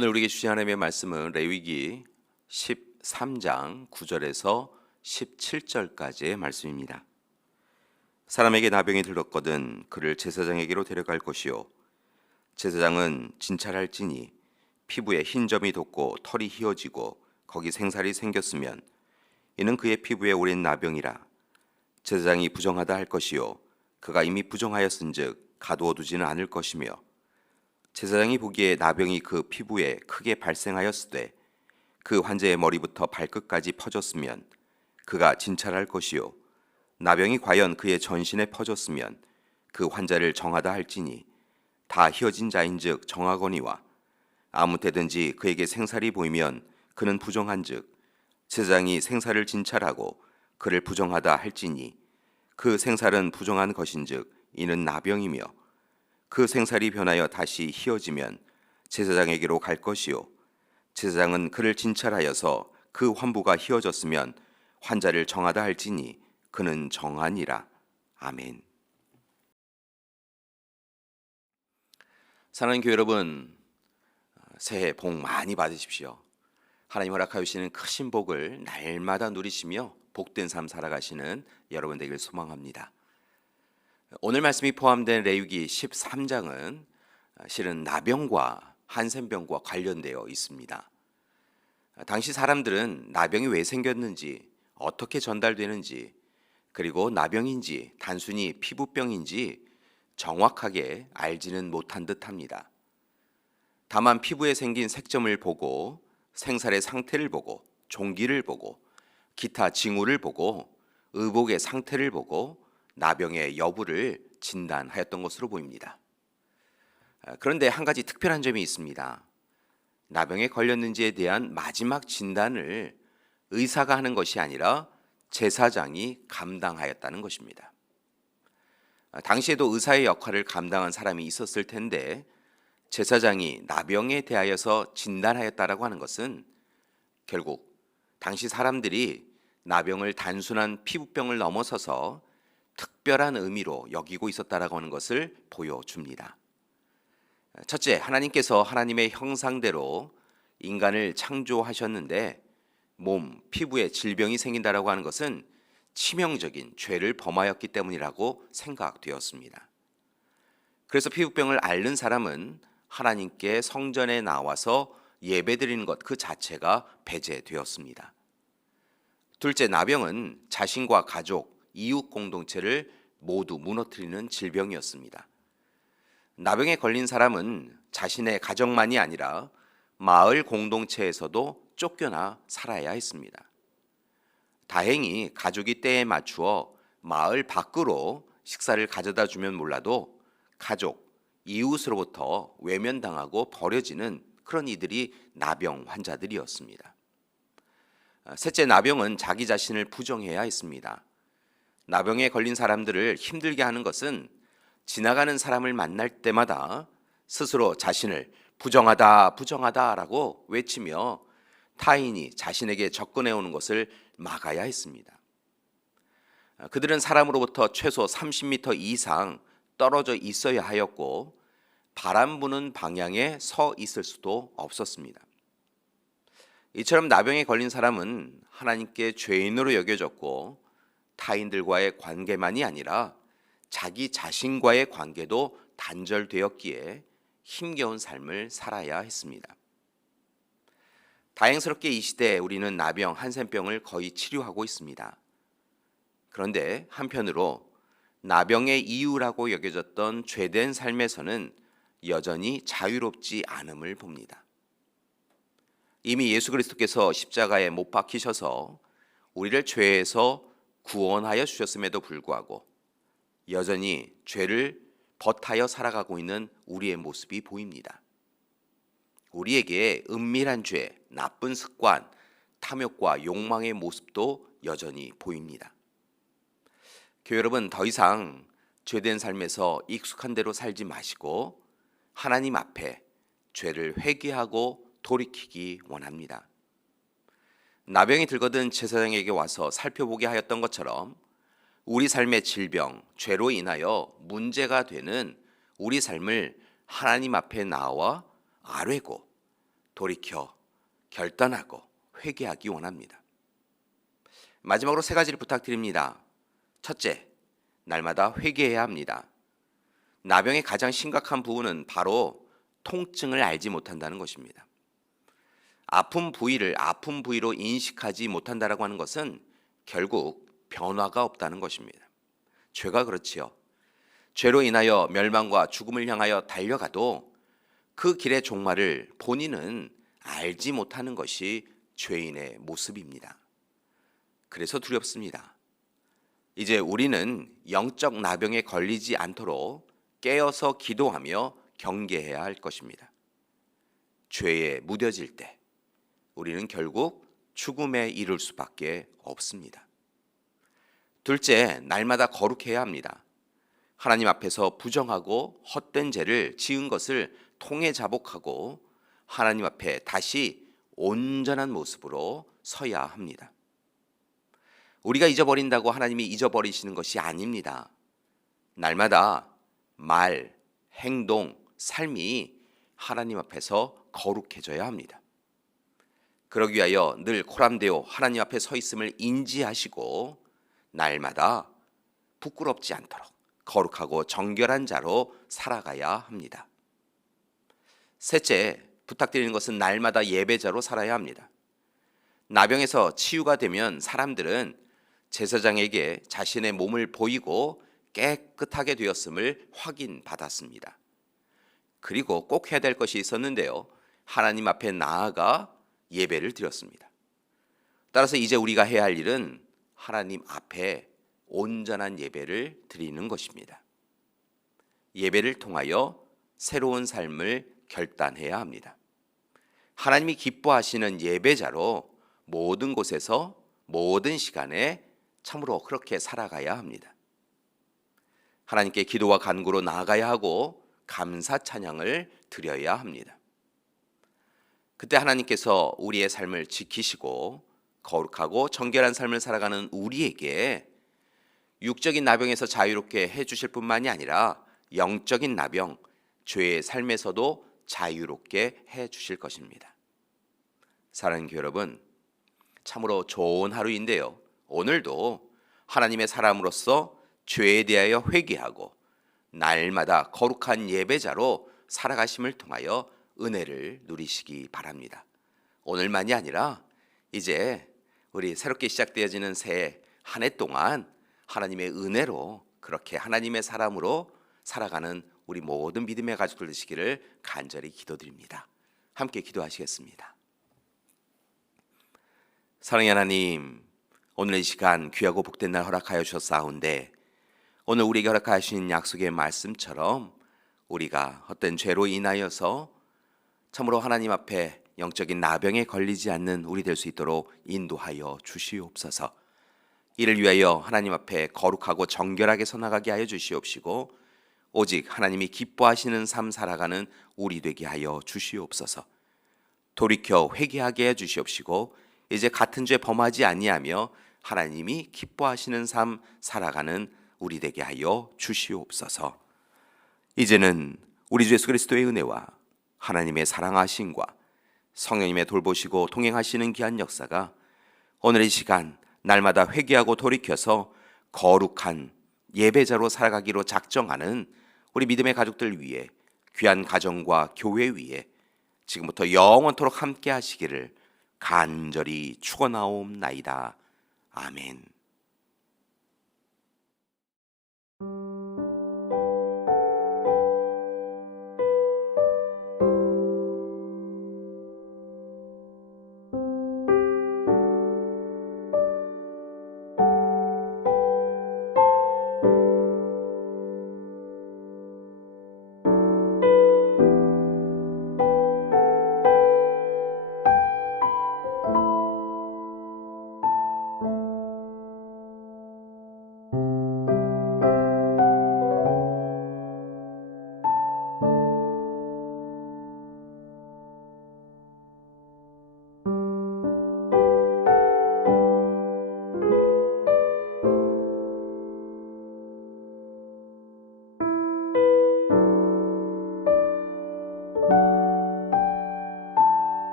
오늘 우리에게 주신 하나님의 말씀은 레위기 13장 9절에서 17절까지의 말씀입니다. 사람에게 나병이 들렀거든 그를 제사장에게로 데려갈 것이요 제사장은 진찰할지니 피부에 흰 점이 돋고 털이 휘어지고 거기 생살이 생겼으면 이는 그의 피부에 오랜 나병이라 제사장이 부정하다 할 것이요 그가 이미 부정하였은즉 가두어 두지는 않을 것이며 제사장이 보기에 나병이 그 피부에 크게 발생하였으되 그 환자의 머리부터 발끝까지 퍼졌으면 그가 진찰할 것이요 나병이 과연 그의 전신에 퍼졌으면 그 환자를 정하다 할지니 다 휘어진 자인즉 정하거니와 아무 때든지 그에게 생살이 보이면 그는 부정한즉 제사장이 생살을 진찰하고 그를 부정하다 할지니 그 생살은 부정한 것인즉 이는 나병이며 그 생살이 변하여 다시 휘어지면 제사장에게로 갈 것이요 제사장은 그를 진찰하여서 그 환부가 휘어졌으면 환자를 정하다 할지니 그는 정하니라. 아멘. 사랑하는 교회 여러분, 새해 복 많이 받으십시오. 하나님 허락하여 주시는 크신 복을 날마다 누리시며 복된 삶 살아가시는 여러분 되길 소망합니다. 오늘 말씀이 포함된 레위기 13장은 실은 나병과 한센병과 관련되어 있습니다. 당시 사람들은 나병이 왜 생겼는지, 어떻게 전달되는지, 그리고 나병인지 단순히 피부병인지 정확하게 알지는 못한 듯합니다. 다만 피부에 생긴 색점을 보고 생살의 상태를 보고 종기를 보고 기타 징후를 보고 의복의 상태를 보고 나병의 여부를 진단하였던 것으로 보입니다. 그런데 한 가지 특별한 점이 있습니다. 나병에 걸렸는지에 대한 마지막 진단을 의사가 하는 것이 아니라 제사장이 감당하였다는 것입니다. 당시에도 의사의 역할을 감당한 사람이 있었을 텐데 제사장이 나병에 대하여서 진단하였다라고 하는 것은 결국 당시 사람들이 나병을 단순한 피부병을 넘어서서 특별한 의미로 여기고 있었다라고 하는 것을 보여줍니다. 첫째, 하나님께서 하나님의 형상대로 인간을 창조하셨는데 몸, 피부에 질병이 생긴다라고 하는 것은 치명적인 죄를 범하였기 때문이라고 생각되었습니다. 그래서 피부병을 앓는 사람은 하나님께 성전에 나와서 예배드리는 것 그 자체가 배제되었습니다. 둘째, 나병은 자신과 가족, 이웃 공동체를 모두 무너뜨리는 질병이었습니다. 나병에 걸린 사람은 자신의 가정만이 아니라 마을 공동체에서도 쫓겨나 살아야 했습니다. 다행히 가족이 때에 맞추어 마을 밖으로 식사를 가져다 주면 몰라도 가족, 이웃으로부터 외면당하고 버려지는 그런 이들이 나병 환자들이었습니다. 셋째, 나병은 자기 자신을 부정해야 했습니다. 나병에 걸린 사람들을 힘들게 하는 것은 지나가는 사람을 만날 때마다 스스로 자신을 부정하다, 부정하다라고 외치며 타인이 자신에게 접근해 오는 것을 막아야 했습니다. 그들은 사람으로부터 최소 30m 이상 떨어져 있어야 하였고 바람 부는 방향에 서 있을 수도 없었습니다. 이처럼 나병에 걸린 사람은 하나님께 죄인으로 여겨졌고 타인들과의 관계만이 아니라 자기 자신과의 관계도 단절되었기에 힘겨운 삶을 살아야 했습니다. 다행스럽게 이 시대에 우리는 나병, 한센병을 거의 치료하고 있습니다. 그런데 한편으로 나병의 이유라고 여겨졌던 죄된 삶에서는 여전히 자유롭지 않음을 봅니다. 이미 예수 그리스도께서 십자가에 못 박히셔서 우리를 죄에서 구원하여 주셨음에도 불구하고 여전히 죄를 버타여 살아가고 있는 우리의 모습이 보입니다. 우리에게 은밀한 죄, 나쁜 습관, 탐욕과 욕망의 모습도 여전히 보입니다. 교회 여러분, 더 이상 죄된 삶에서 익숙한 대로 살지 마시고 하나님 앞에 죄를 회개하고 돌이키기 원합니다. 나병이 들거든 제사장에게 와서 살펴보게 하였던 것처럼 우리 삶의 질병, 죄로 인하여 문제가 되는 우리 삶을 하나님 앞에 나와 아뢰고 돌이켜 결단하고 회개하기 원합니다. 마지막으로 세 가지를 부탁드립니다. 첫째, 날마다 회개해야 합니다. 나병의 가장 심각한 부분은 바로 통증을 알지 못한다는 것입니다. 아픈 부위를 아픈 부위로 인식하지 못한다라고 하는 것은 결국 변화가 없다는 것입니다. 죄가 그렇지요. 죄로 인하여 멸망과 죽음을 향하여 달려가도 그 길의 종말을 본인은 알지 못하는 것이 죄인의 모습입니다. 그래서 두렵습니다. 이제 우리는 영적 나병에 걸리지 않도록 깨어서 기도하며 경계해야 할 것입니다. 죄에 무뎌질 때 우리는 결국 죽음에 이를 수밖에 없습니다. 둘째, 날마다 거룩해야 합니다. 하나님 앞에서 부정하고 헛된 죄를 지은 것을 통해 자복하고 하나님 앞에 다시 온전한 모습으로 서야 합니다. 우리가 잊어버린다고 하나님이 잊어버리시는 것이 아닙니다. 날마다 말, 행동, 삶이 하나님 앞에서 거룩해져야 합니다. 그러기 위하여 늘 코람되어 하나님 앞에 서 있음을 인지하시고 날마다 부끄럽지 않도록 거룩하고 정결한 자로 살아가야 합니다. 셋째, 부탁드리는 것은 날마다 예배자로 살아야 합니다. 나병에서 치유가 되면 사람들은 제사장에게 자신의 몸을 보이고 깨끗하게 되었음을 확인받았습니다. 그리고 꼭 해야 될 것이 있었는데요. 하나님 앞에 나아가 예배를 드렸습니다. 따라서 이제 우리가 해야 할 일은 하나님 앞에 온전한 예배를 드리는 것입니다. 예배를 통하여 새로운 삶을 결단해야 합니다. 하나님이 기뻐하시는 예배자로 모든 곳에서 모든 시간에 참으로 그렇게 살아가야 합니다. 하나님께 기도와 간구로 나아가야 하고 감사 찬양을 드려야 합니다. 그때 하나님께서 우리의 삶을 지키시고 거룩하고 정결한 삶을 살아가는 우리에게 육적인 나병에서 자유롭게 해주실 뿐만이 아니라 영적인 나병, 죄의 삶에서도 자유롭게 해주실 것입니다. 사랑하는 교회 여러분, 참으로 좋은 하루인데요. 오늘도 하나님의 사람으로서 죄에 대하여 회개하고 날마다 거룩한 예배자로 살아가심을 통하여 은혜를 누리시기 바랍니다. 오늘만이 아니라 이제 우리 새롭게 시작되어지는 새해 한 해 동안 하나님의 은혜로 그렇게 하나님의 사람으로 살아가는 우리 모든 믿음의 가족들 되시기를 간절히 기도드립니다. 함께 기도하시겠습니다. 사랑의 하나님, 오늘 이 시간 귀하고 복된 날 허락하여 주셨사온데 오늘 우리에게 허락하신 약속의 말씀처럼 우리가 헛된 죄로 인하여서 참으로 하나님 앞에 영적인 나병에 걸리지 않는 우리 될 수 있도록 인도하여 주시옵소서. 이를 위하여 하나님 앞에 거룩하고 정결하게 서나가게 하여 주시옵시고 오직 하나님이 기뻐하시는 삶 살아가는 우리 되게 하여 주시옵소서. 돌이켜 회개하게 해 주시옵시고 이제 같은 죄 범하지 아니하며 하나님이 기뻐하시는 삶 살아가는 우리 되게 하여 주시옵소서. 이제는 우리 주 예수 그리스도의 은혜와 하나님의 사랑하심과 성령님의 돌보시고 동행하시는 귀한 역사가 오늘 이 시간 날마다 회개하고 돌이켜서 거룩한 예배자로 살아가기로 작정하는 우리 믿음의 가족들 위해 귀한 가정과 교회 위에 지금부터 영원토록 함께 하시기를 간절히 축원하옵나이다. 아멘.